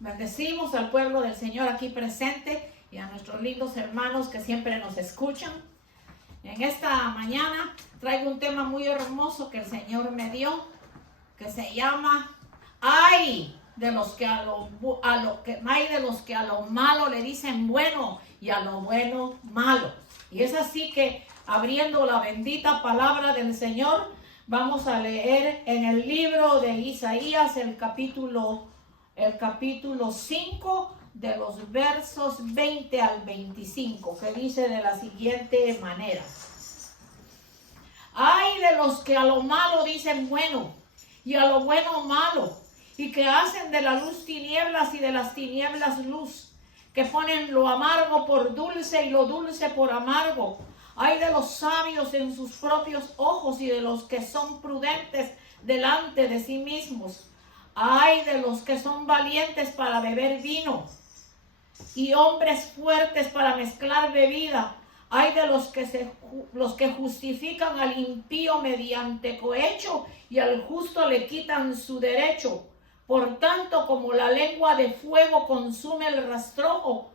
Bendecimos al pueblo del Señor aquí presente y a nuestros lindos hermanos que siempre nos escuchan. En esta mañana traigo un tema muy hermoso que el Señor me dio, que se llama "Ay de los que a lo malo le dicen bueno y a lo bueno malo". Y es así que, abriendo la bendita palabra del Señor, vamos a leer en el libro de Isaías el capítulo 5, de los versos 20 al 25, que dice de la siguiente manera: Ay de los que a lo malo dicen bueno y a lo bueno malo, y que hacen de la luz tinieblas y de las tinieblas luz, que ponen lo amargo por dulce y lo dulce por amargo. Ay de los sabios en sus propios ojos y de los que son prudentes delante de sí mismos. Ay de los que son valientes para beber vino y hombres fuertes para mezclar bebida. Ay de los que justifican al impío mediante cohecho y al justo le quitan su derecho. Por tanto, como la lengua de fuego consume el rastrojo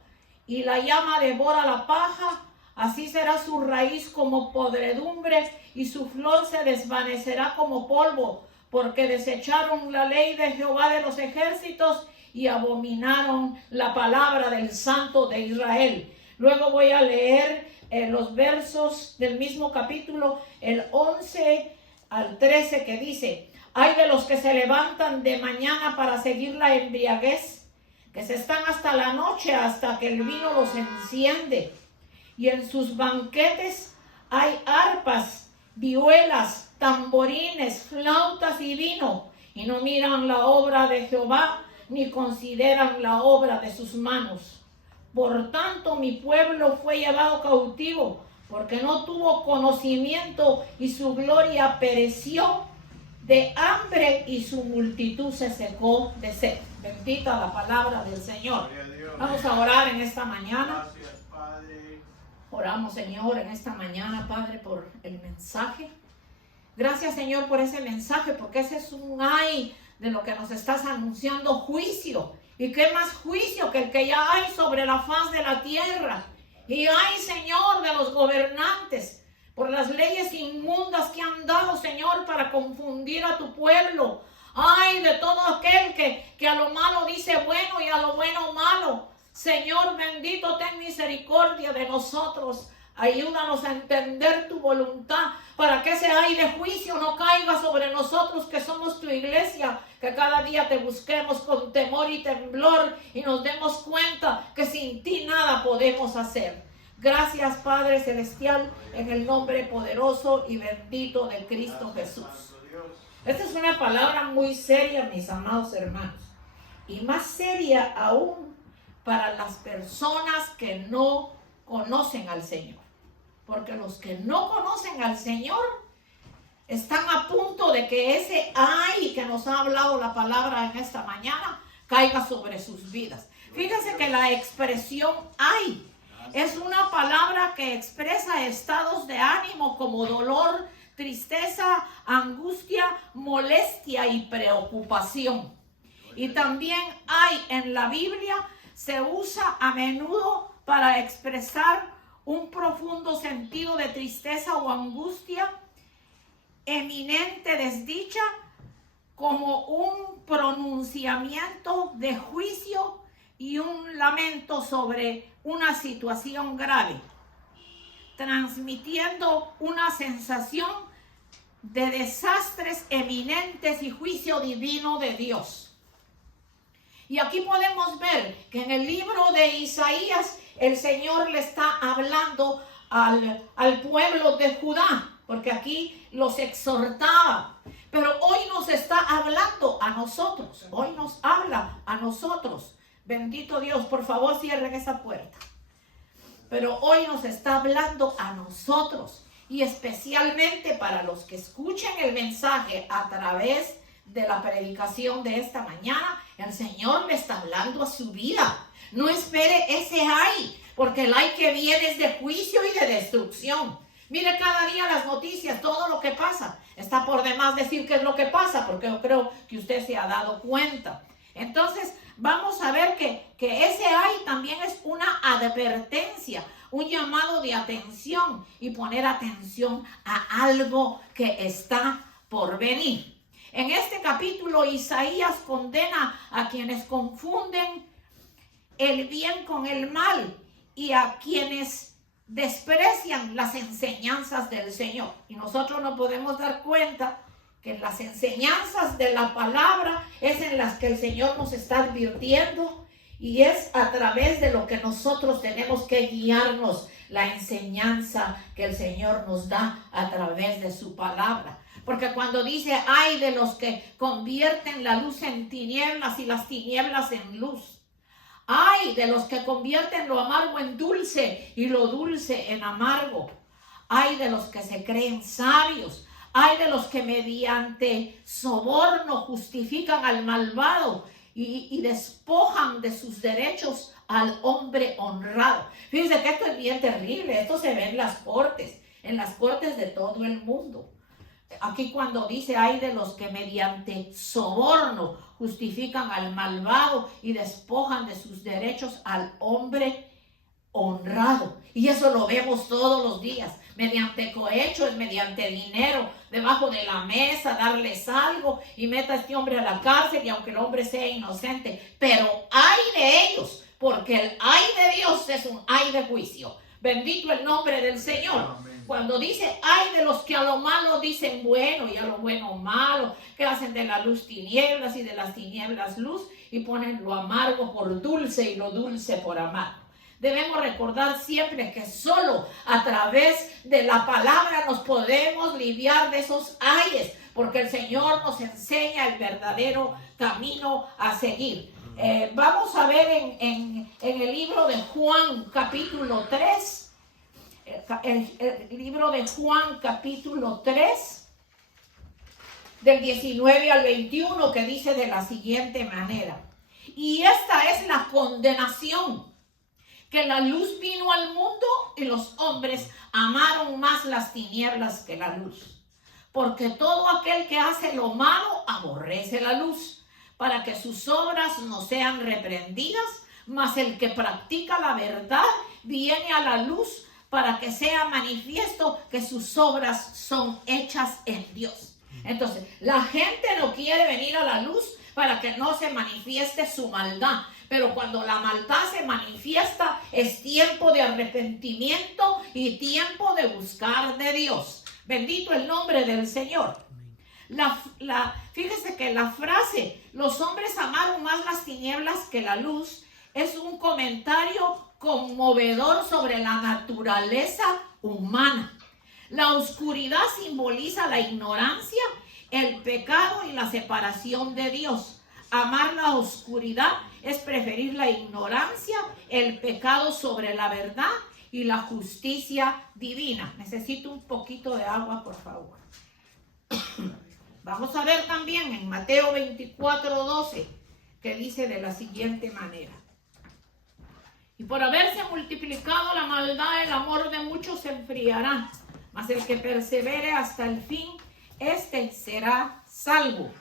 y la llama devora la paja, así será su raíz como podredumbre y su flor se desvanecerá como polvo, porque desecharon la ley de Jehová de los ejércitos y abominaron la palabra del Santo de Israel. Luego voy a leer los versos del mismo capítulo, el 11 al 13, que dice: Ay de los que se levantan de mañana para seguir la embriaguez, que se están hasta la noche, hasta que el vino los enciende. Y en sus banquetes hay arpas, vihuelas, tamborines, flautas y vino, y no miran la obra de Jehová, ni consideran la obra de sus manos. Por tanto, mi pueblo fue llevado cautivo, porque no tuvo conocimiento, y su gloria pereció de hambre, y su multitud se secó de sed. Bendita la palabra del Señor. Vamos a orar en esta mañana. Gracias, Padre. Oramos, Señor, en esta mañana, Padre, por el mensaje. Gracias, Señor, por ese mensaje, porque ese es un ay de lo que nos estás anunciando: juicio. ¿Y qué más juicio que el que ya hay sobre la faz de la tierra? Y ay, Señor, de los gobernantes, por las leyes inmundas que han dado, Señor, para confundir a tu pueblo. Ay de todo aquel que a lo malo dice bueno y a lo bueno malo. Señor bendito, ten misericordia de nosotros. Ayúdanos a entender tu voluntad, para que ese ay de juicio no caiga sobre nosotros que somos tu iglesia, que cada día te busquemos con temor y temblor y nos demos cuenta que sin ti nada podemos hacer. Gracias, Padre Celestial, en el nombre poderoso y bendito de Cristo Jesús. Esta es una palabra muy seria, mis amados hermanos, y más seria aún para las personas que no conocen al Señor. Porque los que no conocen al Señor están a punto de que ese ay que nos ha hablado la palabra en esta mañana caiga sobre sus vidas. Fíjense que la expresión ay es una palabra que expresa estados de ánimo como dolor, tristeza, angustia, molestia y preocupación. Y también ay en la Biblia se usa a menudo para expresar un profundo sentido de tristeza o angustia, eminente desdicha, como un pronunciamiento de juicio y un lamento sobre una situación grave, transmitiendo una sensación de desastres eminentes y juicio divino de Dios. Y aquí podemos ver que en el libro de Isaías el Señor le está hablando al pueblo de Judá, porque aquí los exhortaba. Pero hoy nos está hablando a nosotros. Hoy nos habla a nosotros. Bendito Dios, por favor cierren esa puerta. Pero hoy nos está hablando a nosotros. Y especialmente para los que escuchen el mensaje a través de la predicación de esta mañana, el Señor le está hablando a su vida. No espere ese ay, porque el ay que viene es de juicio y de destrucción. Mire cada día las noticias, todo lo que pasa. Está por demás decir qué es lo que pasa, porque yo creo que usted se ha dado cuenta. Entonces, vamos a ver que ese ay también es una advertencia, un llamado de atención y poner atención a algo que está por venir. En este capítulo, Isaías condena a quienes confunden el bien con el mal y a quienes desprecian las enseñanzas del Señor. Y nosotros nos podemos dar cuenta que las enseñanzas de la palabra es en las que el Señor nos está advirtiendo y es a través de lo que nosotros tenemos que guiarnos, la enseñanza que el Señor nos da a través de su palabra. Porque cuando dice, ay de los que convierten la luz en tinieblas y las tinieblas en luz. Ay de los que convierten lo amargo en dulce y lo dulce en amargo. Ay de los que se creen sabios. Ay de los que mediante soborno justifican al malvado y despojan de sus derechos al hombre honrado. Fíjense que esto es bien terrible. Esto se ve en las cortes de todo el mundo. Aquí cuando dice, ay de los que mediante soborno justifican al malvado y despojan de sus derechos al hombre honrado. Y eso lo vemos todos los días, mediante cohechos, mediante dinero, debajo de la mesa, darles algo y meta a este hombre a la cárcel y aunque el hombre sea inocente. Pero ay de ellos, porque el ay de Dios es un ay de juicio. Bendito el nombre del Señor. Amén. Cuando dice, ay de los que a lo malo dicen bueno y a lo bueno malo, que hacen de la luz tinieblas y de las tinieblas luz y ponen lo amargo por dulce y lo dulce por amargo. Debemos recordar siempre que solo a través de la palabra nos podemos lidiar de esos ayes, porque el Señor nos enseña el verdadero camino a seguir. Vamos a ver en el libro de Juan capítulo 3, el libro de Juan capítulo 3, del 19 al 21, que dice de la siguiente manera. Y esta es la condenación, que la luz vino al mundo y los hombres amaron más las tinieblas que la luz. Porque todo aquel que hace lo malo aborrece la luz, para que sus obras no sean reprendidas, mas el que practica la verdad viene a la luz para que sea manifiesto que sus obras son hechas en Dios. Entonces, la gente no quiere venir a la luz para que no se manifieste su maldad. Pero cuando la maldad se manifiesta, es tiempo de arrepentimiento y tiempo de buscar de Dios. Bendito el nombre del Señor. Fíjese que la frase, los hombres amaron más las tinieblas que la luz, es un comentario conmovedor sobre la naturaleza humana. La oscuridad simboliza la ignorancia, el pecado y la separación de Dios. Amar la oscuridad es preferir la ignorancia, el pecado sobre la verdad y la justicia divina. Necesito un poquito de agua, por favor. Vamos a ver también en Mateo 24:12, que dice de la siguiente manera. Y por haberse multiplicado la maldad, el amor de muchos se enfriará. Mas el que persevere hasta el fin, este será salvo.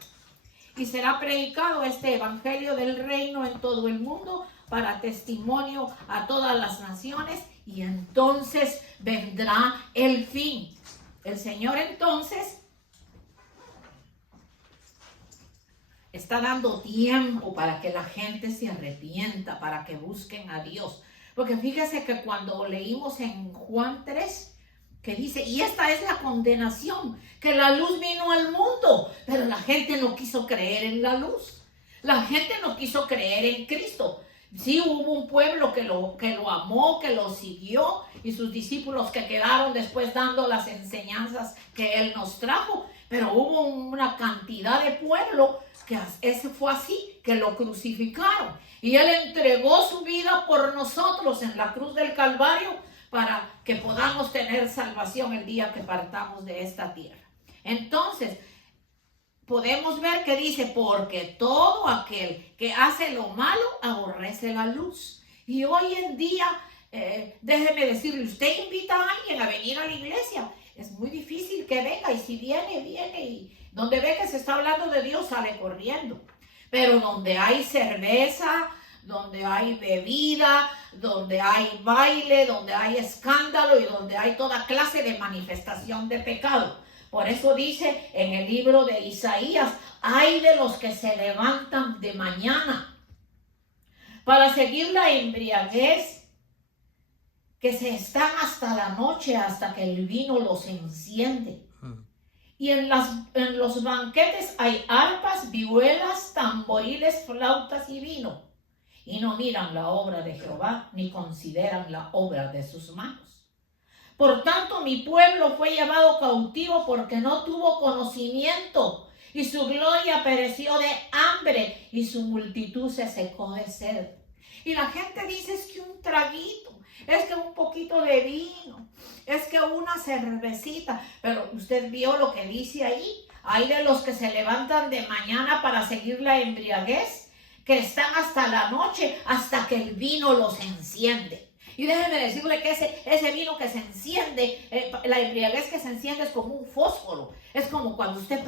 Y será predicado este evangelio del reino en todo el mundo para testimonio a todas las naciones. Y entonces vendrá el fin. El Señor entonces está dando tiempo para que la gente se arrepienta, para que busquen a Dios. Porque fíjese que cuando leímos en Juan 3, que dice, y esta es la condenación, que la luz vino al mundo, pero la gente no quiso creer en la luz. La gente no quiso creer en Cristo. Sí hubo un pueblo que lo amó, que lo siguió, y sus discípulos que quedaron después dando las enseñanzas que Él nos trajo, pero hubo una cantidad de pueblo que ese fue así, que lo crucificaron. Y Él entregó su vida por nosotros en la cruz del Calvario para que podamos tener salvación el día que partamos de esta tierra. Entonces, podemos ver que dice, porque todo aquel que hace lo malo aborrece la luz. Y hoy en día, déjeme decirle, usted invita a alguien a venir a la iglesia, es muy difícil que venga, y si viene, y donde ve que se está hablando de Dios, sale corriendo. Pero donde hay cerveza, donde hay bebida, donde hay baile, donde hay escándalo y donde hay toda clase de manifestación de pecado. Por eso dice en el libro de Isaías, ay de los que se levantan de mañana para seguir la embriaguez, que se están hasta la noche, hasta que el vino los enciende. Y en los banquetes hay arpas, vihuelas, tamboriles, flautas y vino. Y no miran la obra de Jehová, ni consideran la obra de sus manos. Por tanto, mi pueblo fue llevado cautivo porque no tuvo conocimiento, y su gloria pereció de hambre, y su multitud se secó de sed. Y la gente dice, es que un traguito, es que un poquito de vino, es que una cervecita. Pero usted vio lo que dice ahí. Hay de los que se levantan de mañana para seguir la embriaguez, que están hasta la noche, hasta que el vino los enciende. Y déjeme decirle que ese vino que se enciende, la embriaguez que se enciende es como un fósforo. Es como cuando usted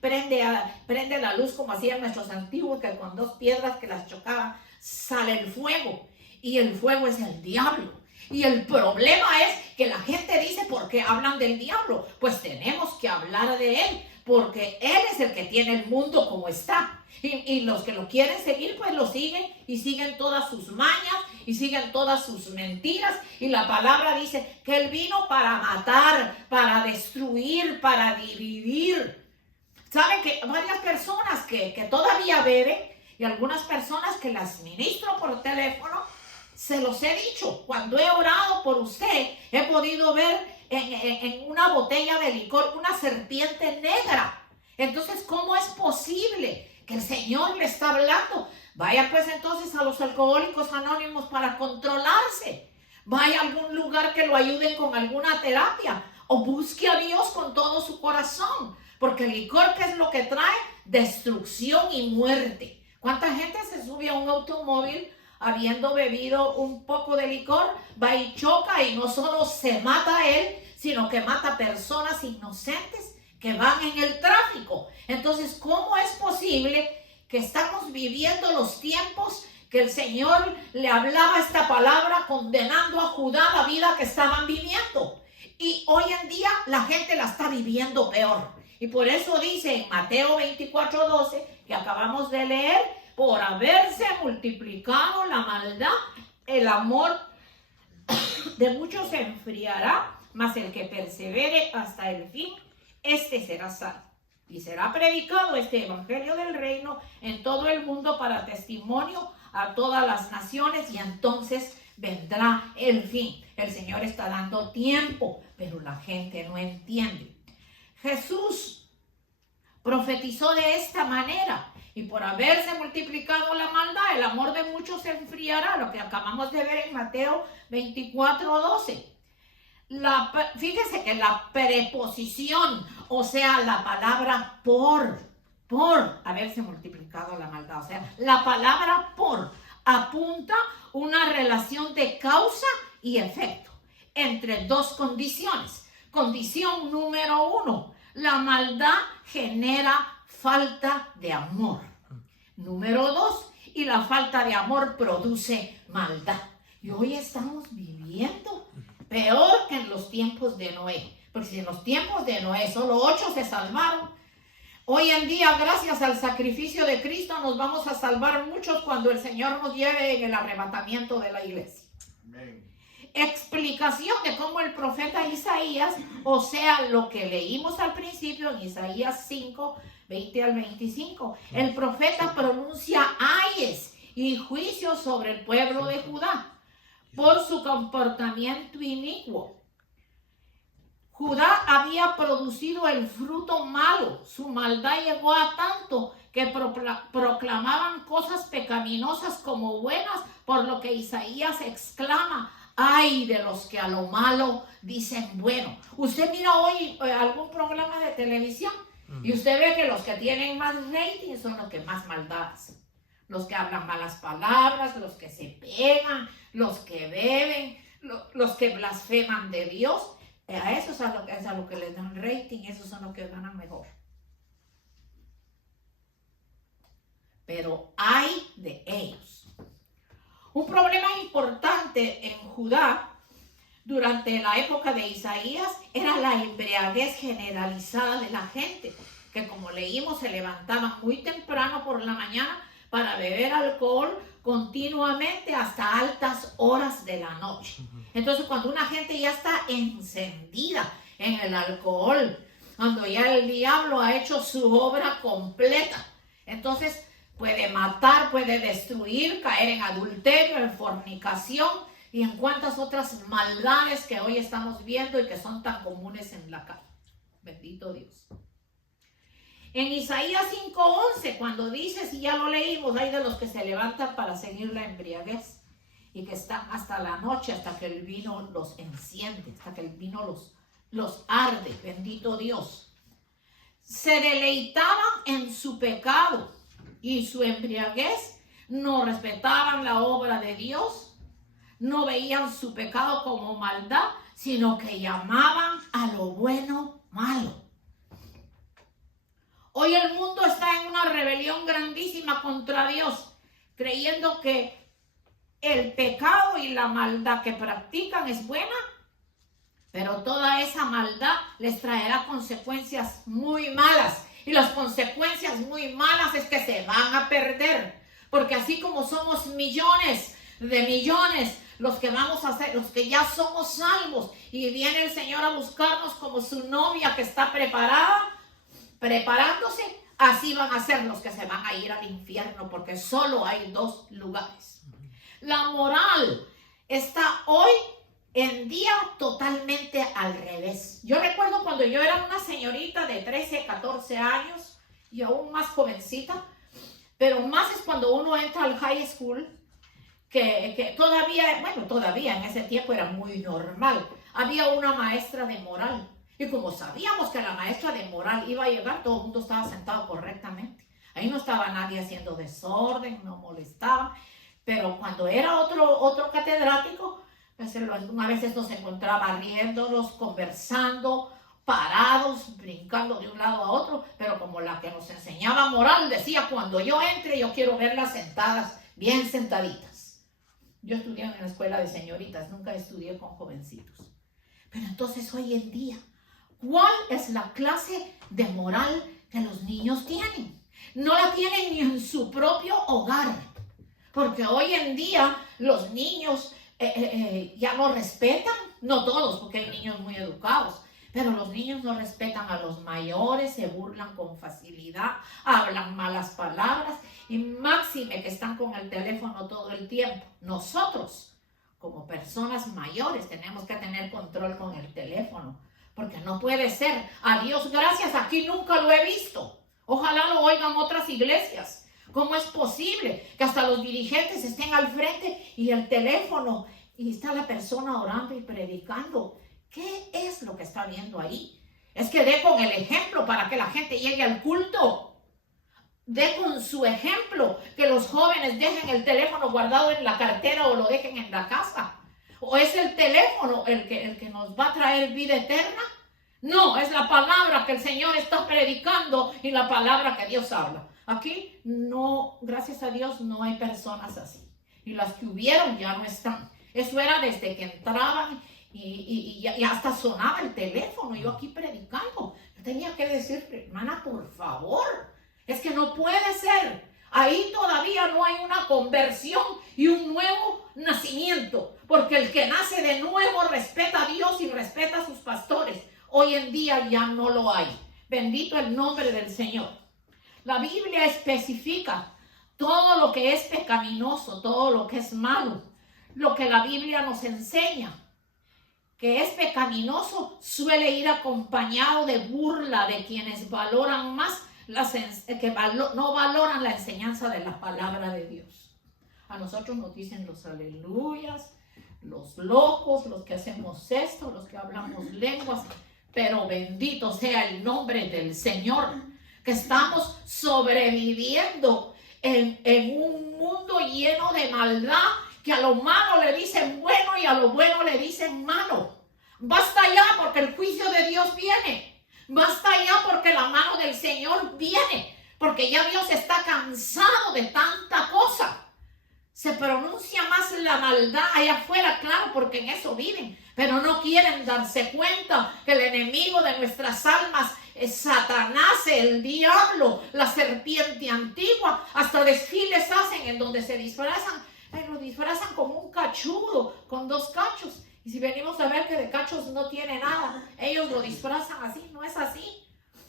prende la luz, como hacían nuestros antiguos, que con dos piedras que las chocaban sale el fuego. Y el fuego es el diablo. Y el problema es que la gente dice, ¿por qué hablan del diablo? Pues tenemos que hablar de él, porque él es el que tiene el mundo como está. Y los que lo quieren seguir, pues lo siguen y siguen todas sus mañas y siguen todas sus mentiras. Y la palabra dice que él vino para matar, para destruir, para dividir. ¿Saben que varias personas que todavía beben y algunas personas que las ministro por teléfono, se los he dicho, cuando he orado por usted, he podido ver en una botella de licor una serpiente negra? Entonces, ¿cómo es posible que el Señor le está hablando? Vaya pues entonces a los alcohólicos anónimos para controlarse. Vaya a algún lugar que lo ayuden con alguna terapia. O busque a Dios con todo su corazón. Porque el licor, ¿qué es lo que trae? Destrucción y muerte. ¿Cuánta gente se sube a un automóvil habiendo bebido un poco de licor? Va y choca y no solo se mata a él, sino que mata a personas inocentes que van en el tráfico. Entonces, ¿cómo es posible que estamos viviendo los tiempos que el Señor le hablaba esta palabra condenando a Judá la vida que estaban viviendo? Y hoy en día la gente la está viviendo peor. Y por eso dice en Mateo 24:12, que acabamos de leer, por haberse multiplicado la maldad, el amor de muchos se enfriará, mas el que persevere hasta el fin, este será salvo. Y será predicado este evangelio del reino en todo el mundo para testimonio a todas las naciones, y entonces vendrá el fin. El Señor está dando tiempo, pero la gente no entiende. Jesús profetizó de esta manera: y por haberse multiplicado la maldad, el amor de muchos se enfriará, lo que acabamos de ver en Mateo 24:12. Fíjese que la preposición, o sea, la palabra por haberse multiplicado la maldad, o sea, la palabra por apunta una relación de causa y efecto entre dos condiciones. Condición número 1, la maldad genera falta de amor. Número 2, y la falta de amor produce maldad. Y hoy estamos viviendo peor que en los tiempos de Noé. Porque si en los tiempos de Noé solo 8 se salvaron, hoy en día, gracias al sacrificio de Cristo, nos vamos a salvar muchos cuando el Señor nos lleve en el arrebatamiento de la iglesia. Amén. Explicación de cómo el profeta Isaías, o sea, lo que leímos al principio en Isaías 5, 20 al 25, el profeta pronuncia ayes y juicios sobre el pueblo de Judá por su comportamiento inicuo. Judá había producido el fruto malo. Su maldad llegó a tanto que proclamaban cosas pecaminosas como buenas, por lo que Isaías exclama: ay de los que a lo malo dicen bueno. Usted mira hoy algún programa de televisión y usted ve que los que tienen más rating son los que más maldad hacen. Los que hablan malas palabras, los que se pegan, los que beben, los que blasfeman de Dios. A esos es a lo que les dan rating, esos son los que ganan mejor. pero ay de ellos. Un problema importante en Judá durante la época de Isaías era la embriaguez generalizada de la gente, que como leímos se levantaban muy temprano por la mañana para beber alcohol continuamente hasta altas horas de la noche. Entonces cuando una gente ya está encendida en el alcohol, cuando ya el diablo ha hecho su obra completa, entonces puede matar, puede destruir, caer en adulterio, en fornicación y en cuantas otras maldades que hoy estamos viendo y que son tan comunes en la calle. Bendito Dios. En Isaías 5:11, cuando dice, si ya lo leímos, hay de los que se levantan para seguir la embriaguez y que están hasta la noche, hasta que el vino los enciende, hasta que el vino los arde. Bendito Dios. Se deleitaban en su pecado y su embriaguez, no respetaban la obra de Dios, no veían su pecado como maldad, sino que llamaban a lo bueno malo. Hoy el mundo está en una rebelión grandísima contra Dios, creyendo que el pecado y la maldad que practican es buena, pero toda esa maldad les traerá consecuencias muy malas. Y las consecuencias muy malas es que se van a perder, porque así como somos millones de millones, los que vamos a ser, los que ya somos salvos, y viene el Señor a buscarnos como su novia que está preparándose, así van a ser los que se van a ir al infierno, porque solo hay dos lugares. La moral está hoy en día totalmente al revés. Yo recuerdo cuando yo era una señorita de 13, 14 años y aún más jovencita, pero más es cuando uno entra al high school, que todavía en ese tiempo era muy normal. Había una maestra de moral. Y como sabíamos que la maestra de moral iba a llegar, todo el mundo estaba sentado correctamente. Ahí no estaba nadie haciendo desorden, no molestaba. Pero cuando era otro catedrático, pues a veces nos encontraba riéndonos, conversando, parados, brincando de un lado a otro. Pero como la que nos enseñaba moral decía, cuando yo entre, yo quiero verlas sentadas, bien sentaditas. Yo estudié en la escuela de señoritas, nunca estudié con jovencitos. Pero entonces hoy en día, ¿cuál es la clase de moral que los niños tienen? No la tienen ni en su propio hogar. Porque hoy en día los niños ya no respetan, no todos, porque hay niños muy educados, pero los niños no respetan a los mayores, se burlan con facilidad, hablan malas palabras y máxime que están con el teléfono todo el tiempo. Nosotros, como personas mayores, tenemos que tener control con el teléfono, porque no puede ser. A Dios gracias, aquí nunca lo he visto. Ojalá lo oigan otras iglesias. ¿Cómo es posible que hasta los dirigentes estén al frente y el teléfono y está la persona orando y predicando? ¿Qué es lo que está viendo ahí? Es que dé con el ejemplo para que la gente llegue al culto. Dé con su ejemplo que los jóvenes dejen el teléfono guardado en la cartera o lo dejen en la casa. ¿O es el teléfono el que nos va a traer vida eterna? No, es la palabra que el Señor está predicando y la palabra que Dios habla. Aquí no, gracias a Dios, no hay personas así. Y las que hubieron ya no están. Eso era desde que entraban y hasta sonaba el teléfono. Yo aquí predicando. Yo tenía que decirle, hermana, por favor. Es que no puede ser. Ahí todavía no hay una conversión y un nuevo nacimiento. Porque el que nace de nuevo respeta a Dios y respeta a sus pastores. Hoy en día ya no lo hay. Bendito el nombre del Señor. La Biblia especifica todo lo que es pecaminoso, todo lo que es malo. Lo que la Biblia nos enseña, que es pecaminoso, suele ir acompañado de burla de quienes valoran más, no valoran la enseñanza de la palabra de Dios. A nosotros nos dicen los aleluyas, los locos, los que hacemos esto, los que hablamos lenguas, pero bendito sea el nombre del Señor, que estamos sobreviviendo en un mundo lleno de maldad, que a lo malo le dicen bueno y a lo bueno le dicen malo. Basta ya porque el juicio de Dios viene. Basta ya porque la mano del Señor viene. porque ya Dios está cansado de tanta cosa. Se pronuncia más la maldad allá afuera, claro, porque en eso viven, pero no quieren darse cuenta que el enemigo de nuestras almas es Satanás, el diablo, la serpiente antigua. Hasta desfiles hacen en donde se disfrazan, lo disfrazan como un cachudo con 2 cachos. Y si venimos a ver que de cachos no tiene nada, ellos lo disfrazan así, no es así.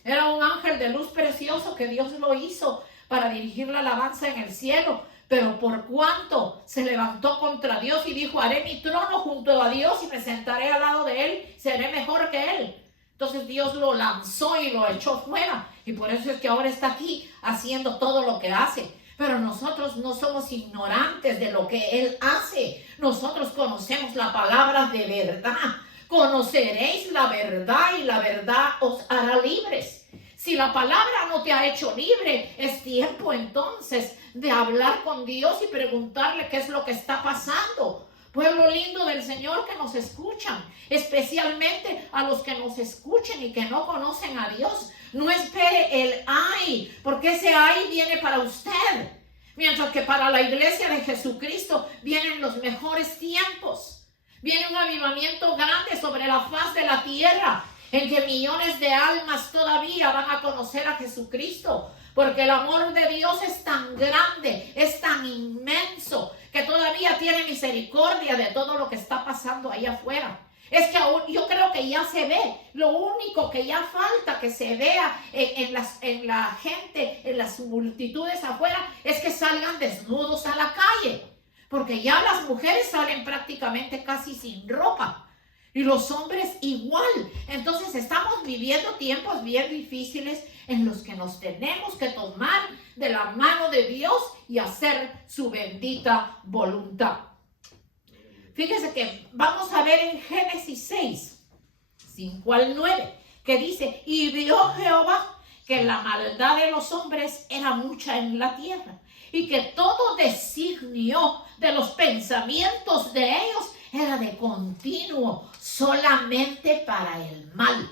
Era un ángel de luz precioso que Dios lo hizo para dirigir la alabanza en el cielo. Pero por cuanto se levantó contra Dios y dijo, haré mi trono junto a Dios y me sentaré al lado de él, seré mejor que él. Entonces Dios lo lanzó y lo echó fuera. Y por eso es que ahora está aquí haciendo todo lo que hace. Pero nosotros no somos ignorantes de lo que él hace. Nosotros conocemos la palabra de verdad. Conoceréis la verdad y la verdad os hará libres. Si la palabra no te ha hecho libre, es tiempo entonces de hablar con Dios y preguntarle qué es lo que está pasando. Pueblo lindo del Señor que nos escuchan, especialmente a los que nos escuchen y que no conocen a Dios. No espere el ay, porque ese ay viene para usted. Mientras que para la iglesia de Jesucristo vienen los mejores tiempos. Viene un avivamiento grande sobre la faz de la tierra, en que millones de almas todavía van a conocer a Jesucristo, porque el amor de Dios es tan grande, es tan inmenso, que todavía tiene misericordia de todo lo que está pasando ahí afuera. Es que aún, yo creo que ya se ve. Lo único que ya falta que se vea en la gente, en las multitudes afuera, es que salgan desnudos a la calle, porque ya las mujeres salen prácticamente casi sin ropa. Y los hombres igual. Entonces estamos viviendo tiempos bien difíciles en los que nos tenemos que tomar de la mano de Dios y hacer su bendita voluntad. Fíjese que vamos a ver en Génesis 6, 5 al 9, que dice, y vio Jehová que la maldad de los hombres era mucha en la tierra, y que todo designio de los pensamientos de ellos era de continuo, solamente para el mal.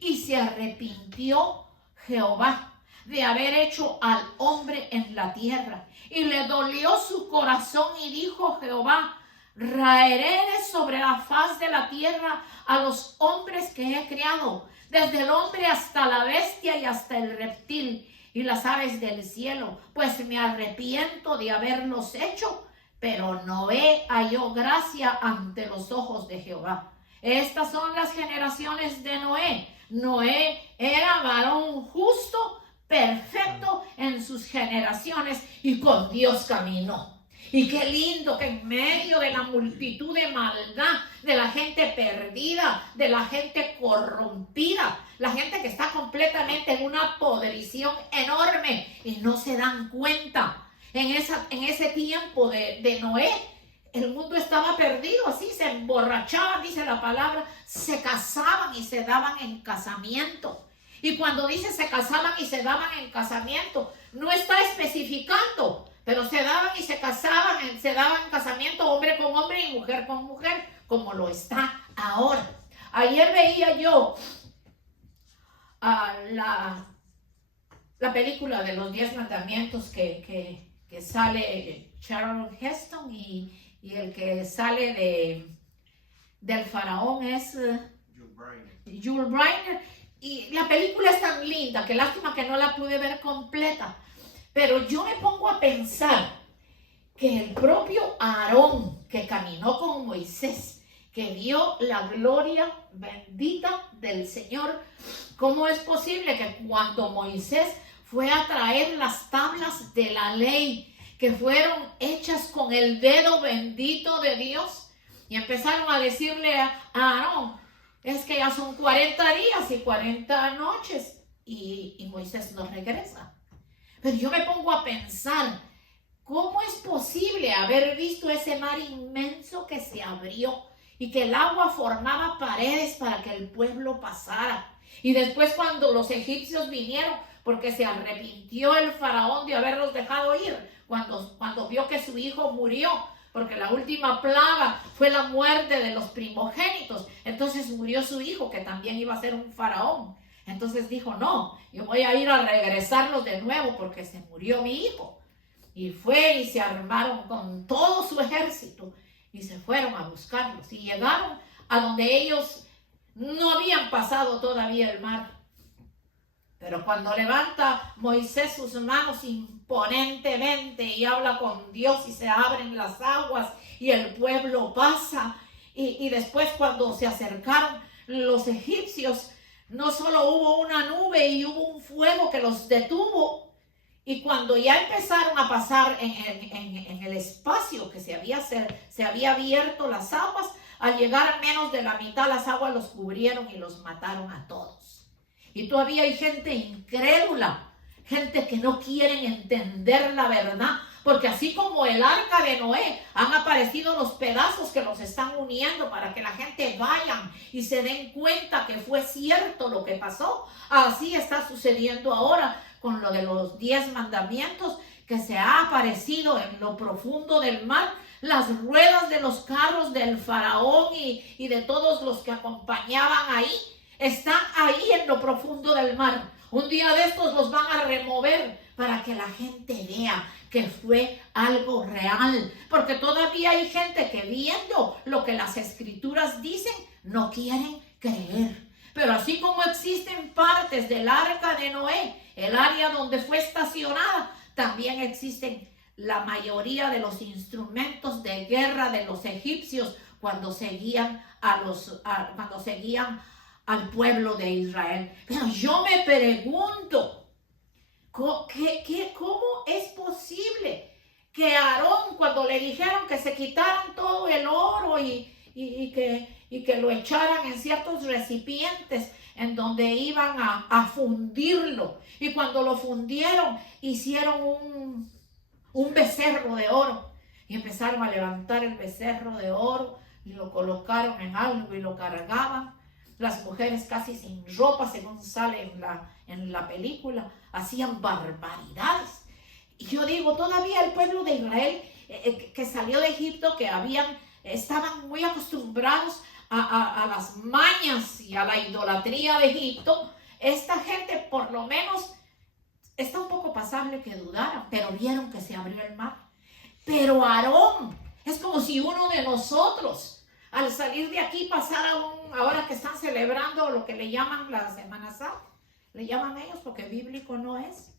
Y se arrepintió Jehová de haber hecho al hombre en la tierra, y le dolió su corazón, y dijo Jehová, raeré sobre la faz de la tierra a los hombres que he creado, desde el hombre hasta la bestia y hasta el reptil y las aves del cielo, pues me arrepiento de haberlos hecho. Pero Noé halló gracia ante los ojos de Jehová. Estas son las generaciones de Noé. Noé era varón justo, perfecto en sus generaciones, y con Dios caminó. Y qué lindo que en medio de la multitud de maldad, de la gente perdida, de la gente corrompida, la gente que está completamente en una podrición enorme y no se dan cuenta. En ese tiempo de Noé, el mundo estaba perdido, así se emborrachaban, dice la palabra, se casaban y se daban en casamiento. Y cuando dice se casaban y se daban en casamiento, no está especificando, pero se daban y se casaban, se daban en casamiento hombre con hombre y mujer con mujer, como lo está ahora. Ayer veía yo la película de los 10 mandamientos que sale Charlton Heston y el que sale del faraón es Jules Briner. Y la película es tan linda, que lástima que no la pude ver completa. Pero yo me pongo a pensar que el propio Aarón, que caminó con Moisés, que vio la gloria bendita del Señor, ¿cómo es posible que cuando Moisés fue a traer las tablas de la ley, que fueron hechas con el dedo bendito de Dios, y empezaron a decirle a Aarón, es que ya son 40 días y 40 noches, y Moisés no regresa? Pero yo me pongo a pensar, ¿cómo es posible haber visto ese mar inmenso que se abrió y que el agua formaba paredes para que el pueblo pasara? Y después cuando los egipcios vinieron, porque se arrepintió el faraón de haberlos dejado ir, cuando vio que su hijo murió, porque la última plaga fue la muerte de los primogénitos, entonces murió su hijo, que también iba a ser un faraón. Entonces dijo, no, yo voy a ir a regresarlos de nuevo porque se murió mi hijo. Y fue y se armaron con todo su ejército y se fueron a buscarlos. Y llegaron a donde ellos no habían pasado todavía el mar. Pero cuando levanta Moisés sus manos imponentemente y habla con Dios y se abren las aguas y el pueblo pasa. Y después cuando se acercaron los egipcios, no solo hubo una nube y hubo un fuego que los detuvo. Y cuando ya empezaron a pasar en el espacio que se había abierto las aguas, al llegar a menos de la mitad las aguas los cubrieron y los mataron a todos. Y todavía hay gente incrédula, gente que no quieren entender la verdad, porque así como el arca de Noé, han aparecido los pedazos que los están uniendo para que la gente vayan y se den cuenta que fue cierto lo que pasó. Así está sucediendo ahora con lo de los 10 mandamientos, que se ha aparecido en lo profundo del mar. Las ruedas de los carros del faraón y de todos los que acompañaban ahí, están ahí en lo profundo del mar. Un día de estos los van a remover para que la gente vea que fue algo real. Porque todavía hay gente que viendo lo que las escrituras dicen, no quieren creer. Pero así como existen partes del arca de Noé, el área donde fue estacionada, también existen la mayoría de los instrumentos de guerra de los egipcios cuando seguían al pueblo de Israel. Pero yo me pregunto, ¿cómo es posible que Aarón, cuando le dijeron que se quitaran todo el oro y que lo echaran en ciertos recipientes en donde iban a fundirlo, y cuando lo fundieron hicieron un becerro de oro y empezaron a levantar el becerro de oro y lo colocaron en algo y lo cargaban? Las mujeres casi sin ropa, según sale en la película, hacían barbaridades. Y yo digo, todavía el pueblo de Israel que salió de Egipto, que estaban muy acostumbrados a las mañas y a la idolatría de Egipto, esta gente por lo menos está un poco pasable que dudaran, pero vieron que se abrió el mar. Pero Aarón es como si uno de nosotros, al salir de aquí, pasara ahora que están celebrando lo que le llaman la Semana Santa, le llaman ellos porque bíblico no es,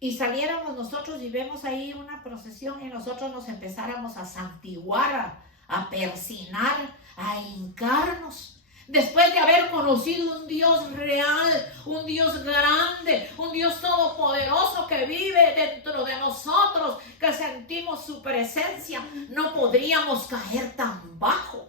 y saliéramos nosotros y vemos ahí una procesión y nosotros nos empezáramos a santiguar, a persinar, a hincarnos, después de haber conocido un Dios real, un Dios grande, un Dios todopoderoso que vive dentro de nosotros, que sentimos su presencia. No podríamos caer tan bajo,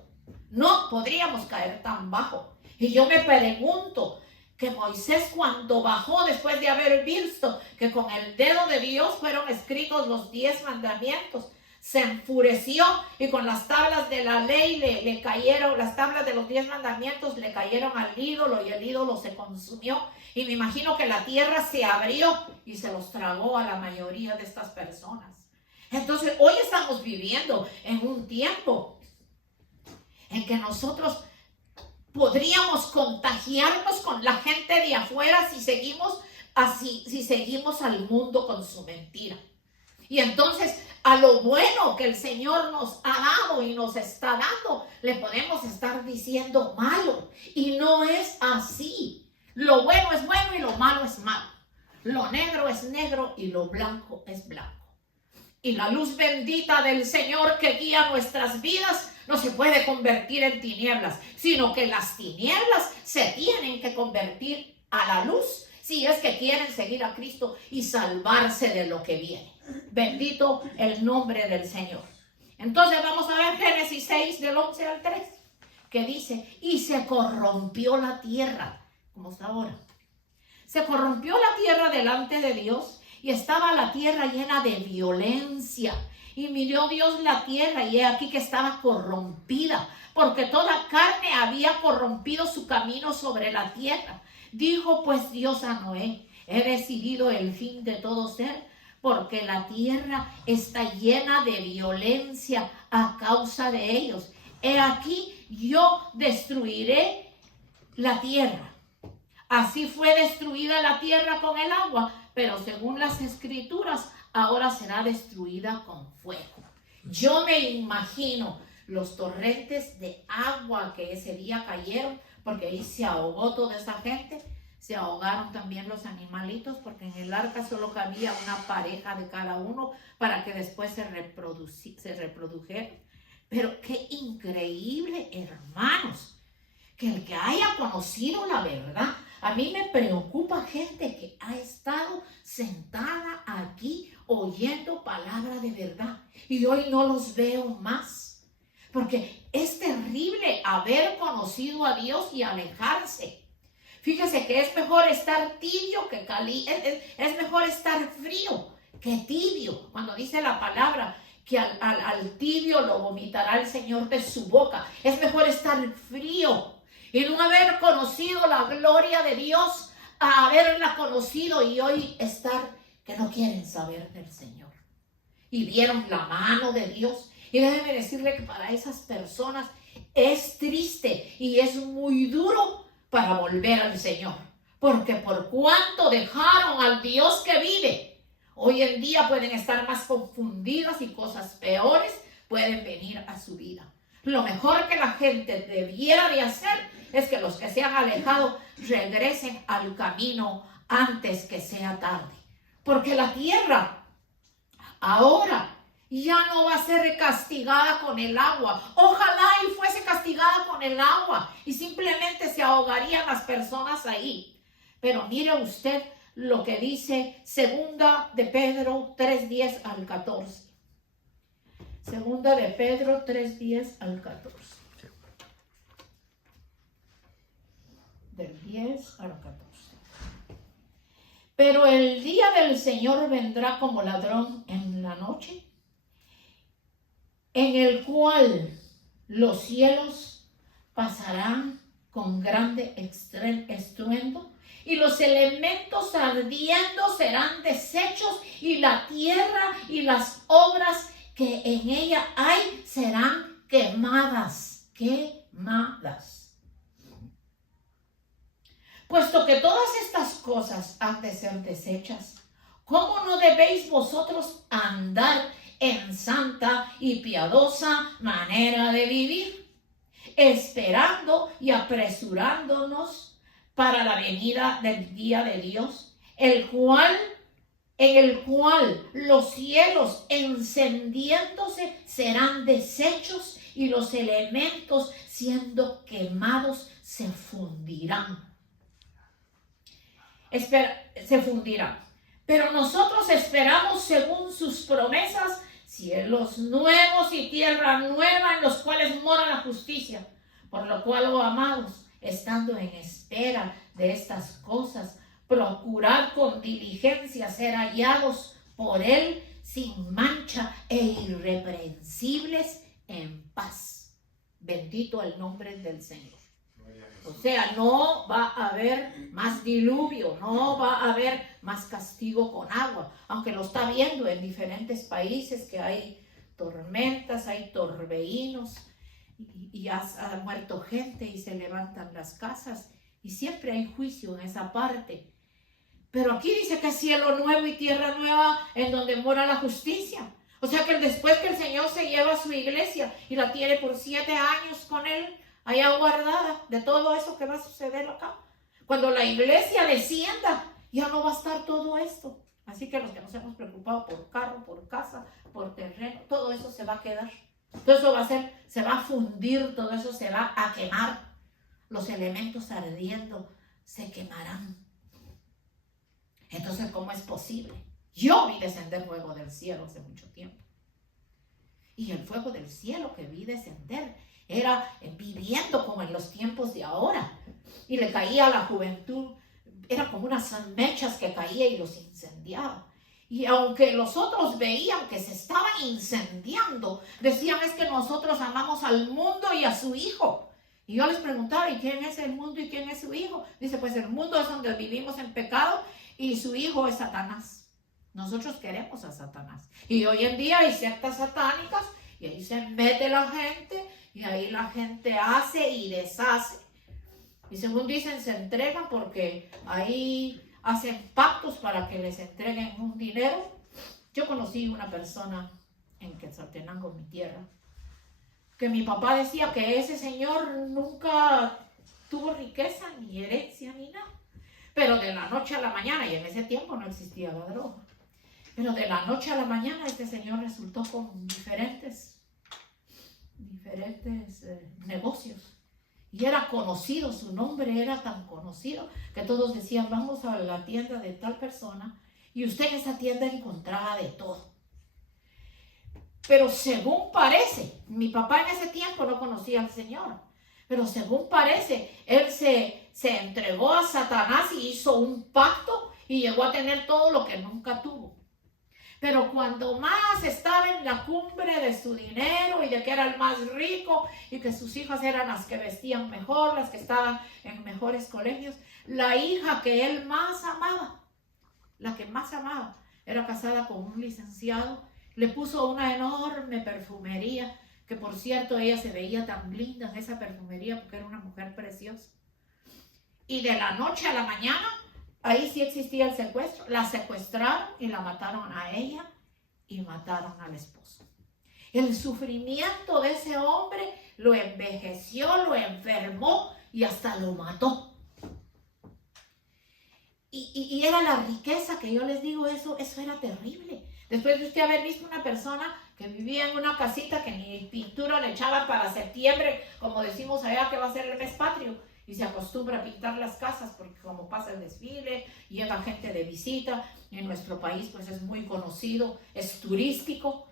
no podríamos caer tan bajo. Y yo me pregunto, que Moisés, cuando bajó después de haber visto que con el dedo de Dios fueron escritos los 10 mandamientos, se enfureció y con las tablas de la ley le cayeron, las tablas de los 10 mandamientos le cayeron al ídolo y el ídolo se consumió. Y me imagino que la tierra se abrió y se los tragó a la mayoría de estas personas. Entonces hoy estamos viviendo en un tiempo en que nosotros podríamos contagiarnos con la gente de afuera si seguimos así, si seguimos al mundo con su mentira. Y entonces a lo bueno que el Señor nos ha dado y nos está dando, le podemos estar diciendo malo. Y no es así. Lo bueno es bueno y lo malo es malo. Lo negro es negro y lo blanco es blanco. Y la luz bendita del Señor que guía nuestras vidas no se puede convertir en tinieblas, sino que las tinieblas se tienen que convertir a la luz si es que quieren seguir a Cristo y salvarse de lo que viene. Bendito el nombre del Señor. Entonces vamos a ver Génesis 6 del 11 al 3, que dice, y se corrompió la tierra, como está ahora. Se corrompió la tierra delante de Dios y estaba la tierra llena de violencia. Y miró Dios la tierra y he aquí que estaba corrompida, porque toda carne había corrompido su camino sobre la tierra. Dijo pues Dios a Noé, he decidido el fin de todo ser, porque la tierra está llena de violencia a causa de ellos. He aquí yo destruiré la tierra Así fue destruida la tierra con el agua, pero según las escrituras, ahora será destruida con fuego. Yo me imagino los torrentes de agua que ese día cayeron, porque ahí se ahogó toda esa gente. Se ahogaron también los animalitos, porque en el arca solo cabía una pareja de cada uno para que después se reprodujeran. Pero qué increíble, hermanos, que el que haya conocido la verdad. A mí me preocupa gente que ha estado sentada aquí oyendo palabra de verdad y hoy no los veo más. Porque es terrible haber conocido a Dios y alejarse. Fíjese que es mejor estar tibio que caliente, es mejor estar frío que tibio. Cuando dice la palabra que al tibio lo vomitará el Señor de su boca, es mejor estar frío y no haber conocido la gloria de Dios, a haberla conocido y hoy estar que no quieren saber del Señor. Y vieron la mano de Dios. Y déjeme decirle que para esas personas es triste y es muy duro para volver al Señor. Porque por cuanto dejaron al Dios que vive, hoy en día pueden estar más confundidas y cosas peores pueden venir a su vida. Lo mejor que la gente debiera de hacer es que los que se han alejado regresen al camino antes que sea tarde. Porque la tierra ahora ya no va a ser castigada con el agua. Ojalá y fuese castigada con el agua y simplemente se ahogarían las personas ahí. Pero mire usted lo que dice Segunda de Pedro 3:10 al 14. Segunda de Pedro 3:10 al 14. Del 10 al 14. Pero el día del Señor vendrá como ladrón en la noche, en el cual los cielos pasarán con grande estruendo, y los elementos ardiendo serán deshechos, y la tierra y las obras que en ella hay serán quemadas. Quemadas. Puesto que todas estas cosas han de ser deshechas, ¿cómo no debéis vosotros andar en santa y piadosa manera de vivir, esperando y apresurándonos para la venida del día de Dios, en el cual los cielos encendiéndose serán deshechos y los elementos siendo quemados se fundirán? Se fundirán. Pero nosotros esperamos según sus promesas cielos nuevos y tierra nueva en los cuales mora la justicia. Por lo cual, oh amados, estando en espera de estas cosas, procurad con diligencia ser hallados por Él sin mancha e irreprensibles en paz. Bendito el nombre del Señor. O sea, no va a haber más diluvio, no va a haber más castigo con agua, aunque lo está viendo en diferentes países que hay tormentas, hay torbellinos y ha muerto gente y se levantan las casas y siempre hay juicio en esa parte. Pero aquí dice que cielo nuevo y tierra nueva en donde mora la justicia. O sea que después que el Señor se lleva a su iglesia y la tiene por 7 años con Él, allá guardada de todo eso que va a suceder acá. Cuando la iglesia descienda, ya no va a estar todo esto. Así que los que nos hemos preocupado por carro, por casa, por terreno, todo eso se va a quedar. Todo eso se va a fundir, todo eso se va a quemar. Los elementos ardiendo se quemarán. Entonces, ¿cómo es posible? Yo vi descender fuego del cielo hace mucho tiempo. Y el fuego del cielo que vi descender era viviendo como en los tiempos de ahora. Y le caía a la juventud, era como unas mechas que caía y los incendiaba. Y aunque los otros veían que se estaban incendiando, decían es que nosotros amamos al mundo y a su hijo. Y yo les preguntaba, ¿y quién es el mundo y quién es su hijo? Dice, pues el mundo es donde vivimos en pecado y su hijo es Satanás. Nosotros queremos a Satanás. Y hoy en día hay sectas satánicas y ahí se mete la gente y ahí la gente hace y deshace. Y según dicen, se entregan porque ahí hacen pactos para que les entreguen un dinero. Yo conocí una persona en Quetzaltenango, mi tierra, que mi papá decía que ese señor nunca tuvo riqueza, ni herencia, ni nada. Pero de la noche a la mañana, y en ese tiempo no existía la droga, pero de la noche a la mañana este señor resultó con diferentes negocios. Y era conocido, su nombre era tan conocido que todos decían, vamos a la tienda de tal persona y usted en esa tienda encontraba de todo. Pero según parece, mi papá en ese tiempo no conocía al Señor, pero según parece, él se entregó a Satanás y hizo un pacto y llegó a tener todo lo que nunca tuvo. Pero cuando más estaba en la cumbre de su dinero y de que era el más rico y que sus hijas eran las que vestían mejor, las que estaban en mejores colegios, la hija que él más amaba, la que más amaba, era casada con un licenciado, le puso una enorme perfumería, que por cierto ella se veía tan linda en esa perfumería porque era una mujer preciosa. Y de la noche a la mañana, ahí sí existía el secuestro, la secuestraron y la mataron a ella y mataron al esposo. El sufrimiento de ese hombre lo envejeció, lo enfermó y hasta lo mató. Y era la riqueza que yo les digo, eso era terrible. Después de usted haber visto una persona que vivía en una casita que ni pintura le echaba para septiembre, como decimos allá que va a ser el mes patrio, y se acostumbra a pintar las casas porque como pasa el desfile, llega gente de visita, en nuestro país pues es muy conocido, es turístico,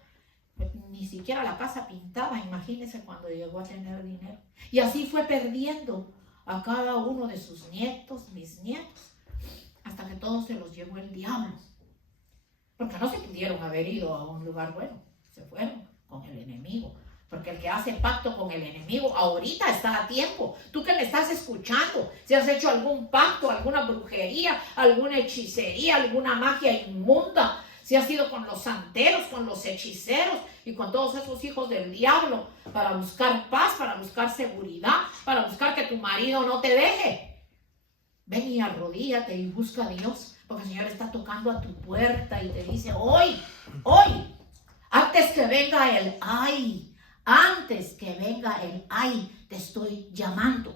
ni siquiera la casa pintaba, imagínense cuando llegó a tener dinero. Y así fue perdiendo a cada uno de sus nietos, bisnietos, hasta que todos se los llevó el diablo. Porque no se pudieron haber ido a un lugar bueno, se fueron con el enemigo. Porque el que hace pacto con el enemigo ahorita está a tiempo. Tú que me estás escuchando, si has hecho algún pacto, alguna brujería, alguna hechicería, alguna magia inmunda, si has ido con los santeros, con los hechiceros y con todos esos hijos del diablo para buscar paz, para buscar seguridad, para buscar que tu marido no te deje. Ven y arrodíllate y busca a Dios, porque el Señor está tocando a tu puerta y te dice, hoy, antes que venga el ay. Antes que venga el ay, te estoy llamando.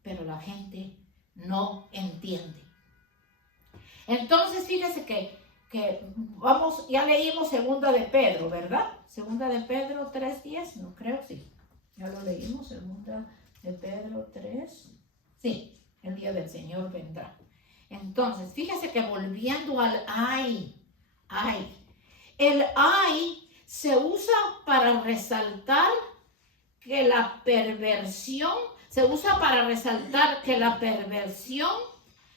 Pero la gente no entiende. Entonces, fíjese que vamos, ya leímos segunda de Pedro, ¿verdad? Segunda de Pedro 3:10, no creo, sí. Ya lo leímos, segunda de Pedro 3. Sí, el día del Señor vendrá. Entonces, fíjese que volviendo al ay, el ay se usa para resaltar que la perversión,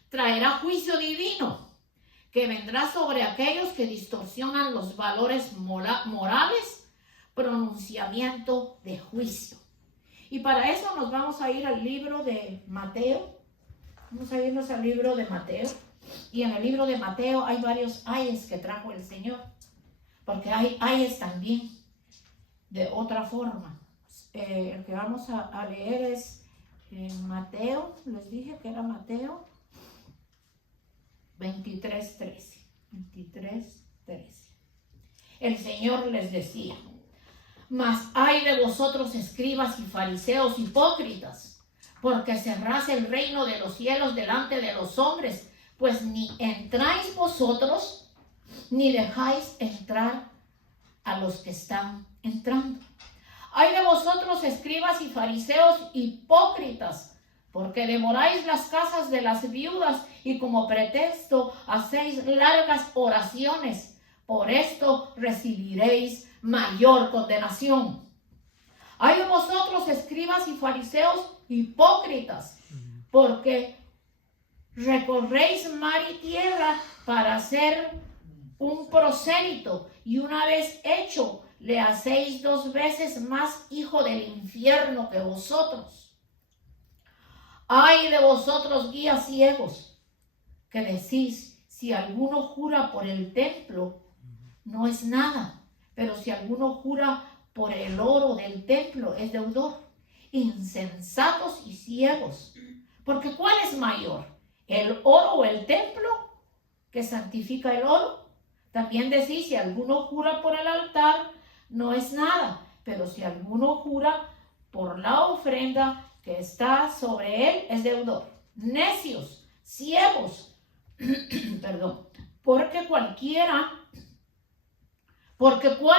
traerá juicio divino, que vendrá sobre aquellos que distorsionan los valores morales, pronunciamiento de juicio. Y para eso nos vamos a ir al libro de Mateo. Vamos a irnos al libro de Mateo. Y en el libro de Mateo hay varios ayes que trajo el Señor. Porque hay ayes también de otra forma. El que vamos a leer es en Mateo, les dije que era Mateo 23:13. 23:13. El Señor les decía, mas ay de vosotros escribas y fariseos hipócritas, porque cerráis el reino de los cielos delante de los hombres, pues ni entráis vosotros, ni dejáis entrar a los que están entrando. Ay de vosotros, escribas y fariseos hipócritas, porque devoráis las casas de las viudas y como pretexto hacéis largas oraciones. Por esto recibiréis mayor condenación. Ay de vosotros, escribas y fariseos hipócritas, porque recorréis mar y tierra para hacer un prosélito, y una vez hecho, le hacéis 2 veces más hijo del infierno que vosotros. Ay de vosotros, guías ciegos, que decís, si alguno jura por el templo, no es nada, pero si alguno jura por el oro del templo, es deudor. Insensatos y ciegos, Porque ¿cuál es mayor? ¿El oro o el templo que santifica el oro? También decís, si alguno jura por el altar, no es nada. Pero si alguno jura por la ofrenda que está sobre él, es deudor. Necios, ciegos, perdón. Porque ¿cuál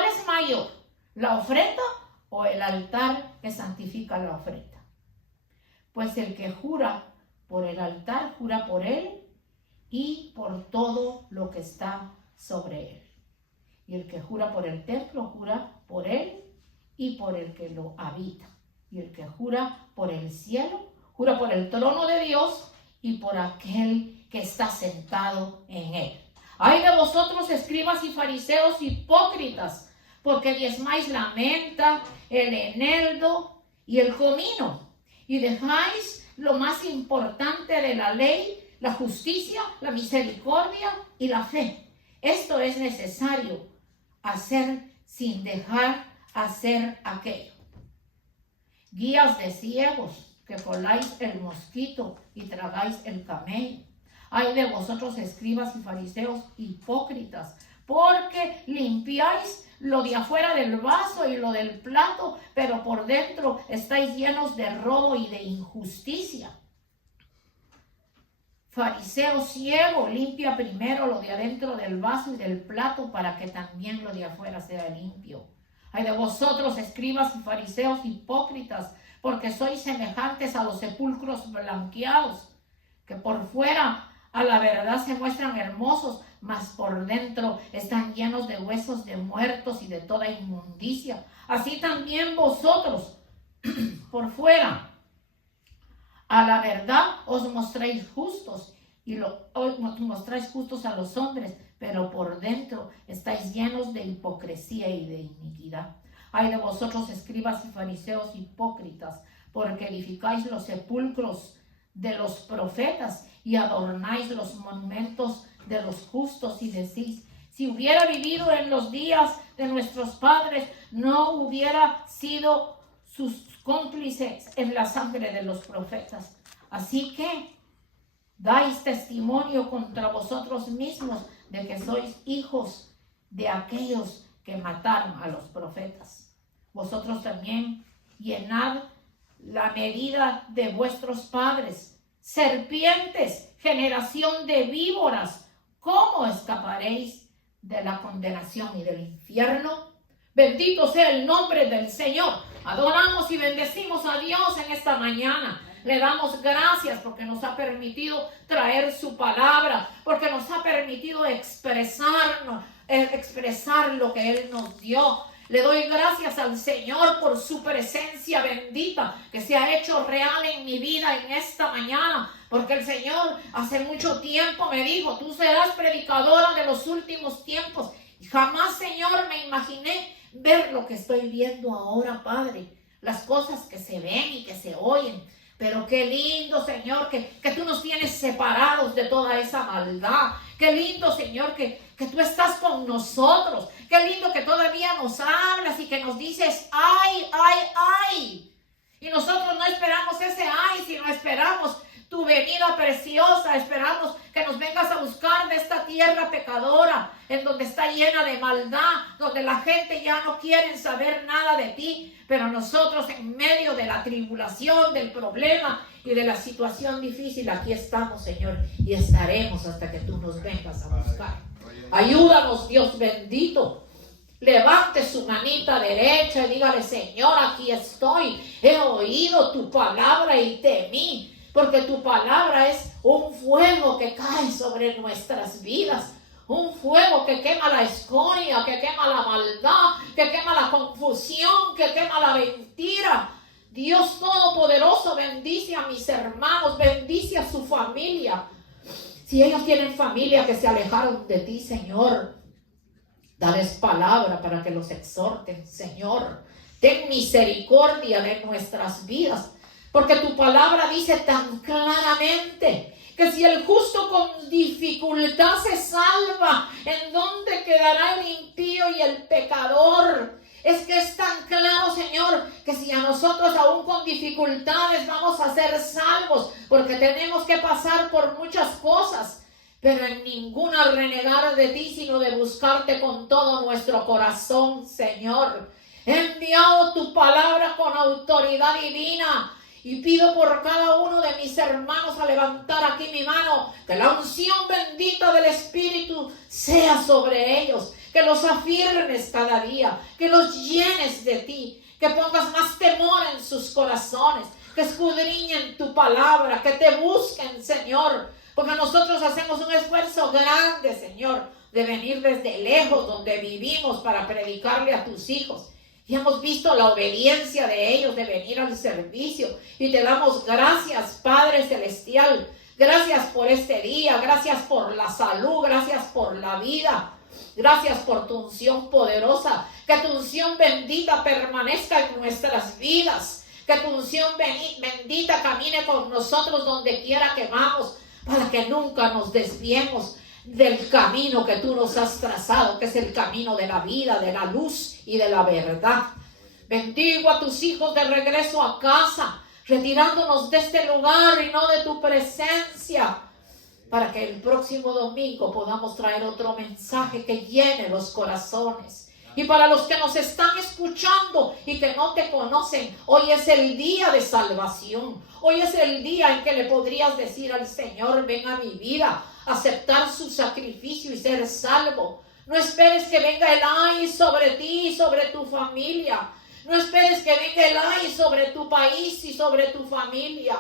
es mayor? ¿La ofrenda o el altar que santifica la ofrenda? Pues el que jura por el altar, jura por él y por todo lo que está sobre él. Y el que jura por el templo, jura por él y por el que lo habita. Y el que jura por el cielo, jura por el trono de Dios y por aquel que está sentado en él. Ay de vosotros, escribas y fariseos hipócritas, porque diezmáis la menta, el eneldo y el comino, y dejáis lo más importante de la ley, la justicia, la misericordia y la fe. Esto es necesario hacer sin dejar hacer aquello. Guías de ciegos, que coláis el mosquito y tragáis el camello. Ay de vosotros, escribas y fariseos hipócritas, porque limpiáis lo de afuera del vaso y lo del plato, pero por dentro estáis llenos de robo y de injusticia. Fariseo ciego, limpia primero lo de adentro del vaso y del plato para que también lo de afuera sea limpio. Ay de vosotros, escribas y fariseos hipócritas, porque sois semejantes a los sepulcros blanqueados, que por fuera a la verdad se muestran hermosos, mas por dentro están llenos de huesos de muertos y de toda inmundicia. Así también vosotros, por fuera a la verdad os mostráis justos os mostráis justos a los hombres, pero por dentro estáis llenos de hipocresía y de iniquidad. Ay de vosotros, escribas y fariseos hipócritas, porque edificáis los sepulcros de los profetas y adornáis los monumentos de los justos, y decís: si hubiera vivido en los días de nuestros padres, no hubiera sido sus cómplices en la sangre de los profetas. Así que dais testimonio contra vosotros mismos de que sois hijos de aquellos que mataron a los profetas. Vosotros también llenad la medida de vuestros padres. Serpientes, generación de víboras, ¿cómo escaparéis de la condenación y del infierno? Bendito sea el nombre del Señor. Adoramos y bendecimos a Dios en esta mañana. Le damos gracias porque nos ha permitido traer su palabra, porque nos ha permitido expresar lo que Él nos dio. Le doy gracias al Señor por su presencia bendita que se ha hecho real en mi vida en esta mañana, porque el Señor hace mucho tiempo me dijo: tú serás predicadora de los últimos tiempos. Y jamás, Señor, me imaginé ver lo que estoy viendo ahora, Padre, las cosas que se ven y que se oyen. Pero qué lindo, Señor, que tú nos tienes separados de toda esa maldad. Qué lindo, Señor, que tú estás con nosotros. Qué lindo que todavía nos hablas y que nos dices: ay, ay, ay. Y nosotros no esperamos ese ay, sino esperamos tu venida preciosa. Esperamos que nos vengas a buscar de esta tierra pecadora, en donde está llena de maldad, donde la gente ya no quiere saber nada de ti. Pero nosotros, en medio de la tribulación, del problema y de la situación difícil, aquí estamos, Señor, y estaremos hasta que tú nos vengas a buscar. Ayúdanos, Dios bendito. Levante su manita derecha y dígale: Señor, aquí estoy. He oído tu palabra y temí, porque tu palabra es un fuego que cae sobre nuestras vidas. Un fuego que quema la escoria, que quema la maldad, que quema la confusión, que quema la mentira. Dios Todopoderoso, bendice a mis hermanos, bendice a su familia. Si ellos tienen familia que se alejaron de ti, Señor, dales palabra para que los exhorten, Señor. Ten misericordia de nuestras vidas, porque tu palabra dice tan claramente que si el justo con dificultad se salva, ¿en dónde quedará el impío y el pecador? Es que es tan claro, Señor, que si a nosotros aún con dificultades vamos a ser salvos, porque tenemos que pasar por muchas cosas, pero en ninguna renegar de ti, sino de buscarte con todo nuestro corazón, Señor. He enviado tu palabra con autoridad divina y pido por cada uno de mis hermanos a levantar aquí mi mano, que la unción bendita del Espíritu sea sobre ellos, que los afirmes cada día, que los llenes de ti, que pongas más temor en sus corazones, que escudriñen tu palabra, que te busquen, Señor, porque nosotros hacemos un esfuerzo grande, Señor, de venir desde lejos donde vivimos para predicarle a tus hijos. Y hemos visto la obediencia de ellos de venir al servicio. Y te damos gracias, Padre Celestial. Gracias por este día. Gracias por la salud. Gracias por la vida. Gracias por tu unción poderosa. Que tu unción bendita permanezca en nuestras vidas. Que tu unción bendita camine con nosotros donde quiera que vamos. Para que nunca nos desviemos del camino que tú nos has trazado, que es el camino de la vida, de la luz y de la verdad. Bendigo a tus hijos de regreso a casa, retirándonos de este lugar y no de tu presencia, para que el próximo domingo podamos traer otro mensaje que llene los corazones. Y para los que nos están escuchando y que no te conocen, hoy es el día de salvación. Hoy es el día en que le podrías decir al Señor: ven a mi vida, aceptar su sacrificio y ser salvo. No esperes que venga el ay sobre ti y sobre tu familia. No esperes que venga el ay sobre tu país y sobre tu familia.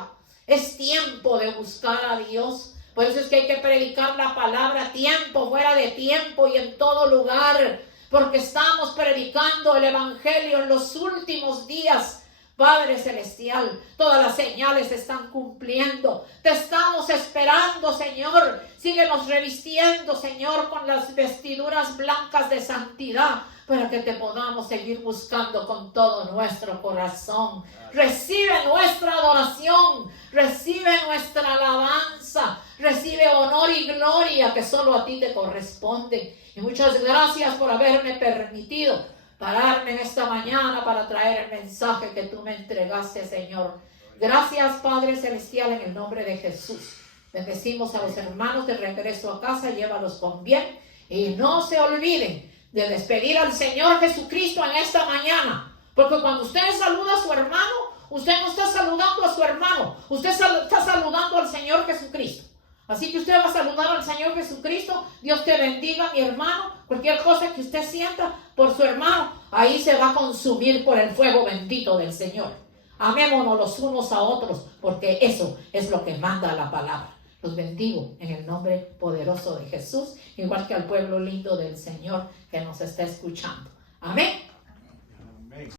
Es tiempo de buscar a Dios. Por eso es que hay que predicar la palabra a tiempo, fuera de tiempo y en todo lugar. Porque estamos predicando el evangelio en los últimos días. Padre Celestial, todas las señales se están cumpliendo. Te estamos esperando, Señor. Síguenos revistiendo, Señor, con las vestiduras blancas de santidad, para que te podamos seguir buscando con todo nuestro corazón. Recibe nuestra adoración, recibe nuestra alabanza, recibe honor y gloria que solo a ti te corresponde. Y muchas gracias por haberme permitido pararme en esta mañana para traer el mensaje que tú me entregaste, Señor. Gracias, Padre Celestial, en el nombre de Jesús. Bendecimos a los hermanos de regreso a casa, llévalos con bien y no se olviden de despedir al Señor Jesucristo en esta mañana. Porque cuando usted saluda a su hermano, usted no está saludando a su hermano, usted está saludando al Señor Jesucristo. Así que usted va a saludar al Señor Jesucristo. Dios te bendiga, mi hermano. Cualquier cosa que usted sienta por su hermano, ahí se va a consumir por el fuego bendito del Señor. Amémonos los unos a otros, porque eso es lo que manda la palabra. Los bendigo en el nombre poderoso de Jesús, igual que al pueblo lindo del Señor que nos está escuchando. Amén.